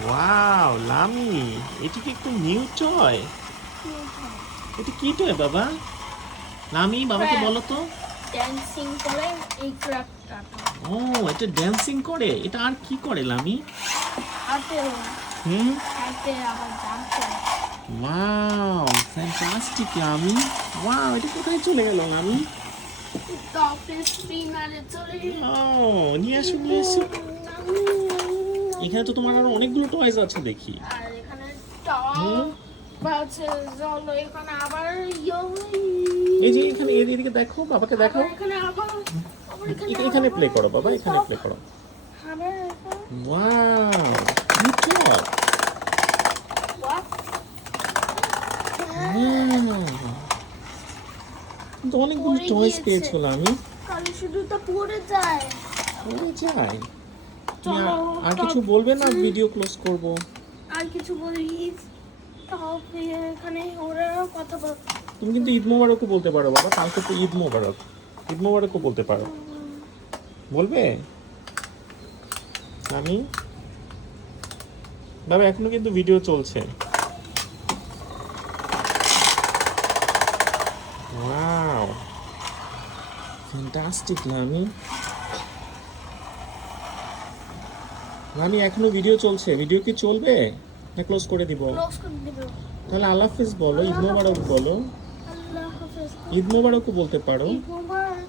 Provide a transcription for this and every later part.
Wow লামি, এটা কি একটু নিউ টয়? এটা কি টয় বাবা? লামি বাবাকে বলো তো। ড্যান্সিং করে এই ক্রাফটটা। ও এটা ড্যান্সিং করে, এটা আর কি করে লামি? হাতে হুম, হাতে আবার জাম্প করে। Wow fantastic লামি। ওয়াও এটা কোথায় চলে গেল লামি? অফিস ফিনালে চলে ও নিয়ে আসো নিয়ে আসো। এখানে তো তোমার আরো অনেকগুলো টয়েস আছে দেখি। আর এখানে হুম, টপ আছে, জল এখানে আবার এই যে এখানে এদিকে দেখো, বাবাকে দেখাও। এখানে আবার এখানে প্লে করো বাবা, এখানে প্লে করো। আবার ওয়াও কি টয়! কিন্তু অনেকগুলো পড়ে টয়েস গিয়েছে। পেয়েছো আমি। কালি শুধু তো পড়ে যায়। পড়ে যাই। তুমি চলো, আর কিছু বলবে না? ভিডিও ক্লোজ করব। আর কিছু বলি? টপ এখানে ওরা কথা বল। তুমি কিন্তু ঈদ মোবারকও বলতে পারো বাবা, কালকে তো ঈদ মোবারক। ঈদ মোবারকও বলতে পারো। বলবে আমি? বাবা এখনো কিন্তু ভিডিও চলছে। Wow fantastic লামি। লামি এখনো ভিডিও চলছে, ভিডিও কি চলবে না ক্লোজ করে দিব? ক্লোজ করে দেব। তাহলে আল্লাহ হাফেজ বলো, ঈদ মোবারক বলো। আল্লাহ হাফেজ। ঈদ মোবারকও বলতে পারো। ঈদ মোবারক।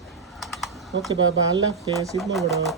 ওকে বাবা, আল্লাহ হাফেজ, ঈদ মোবারক।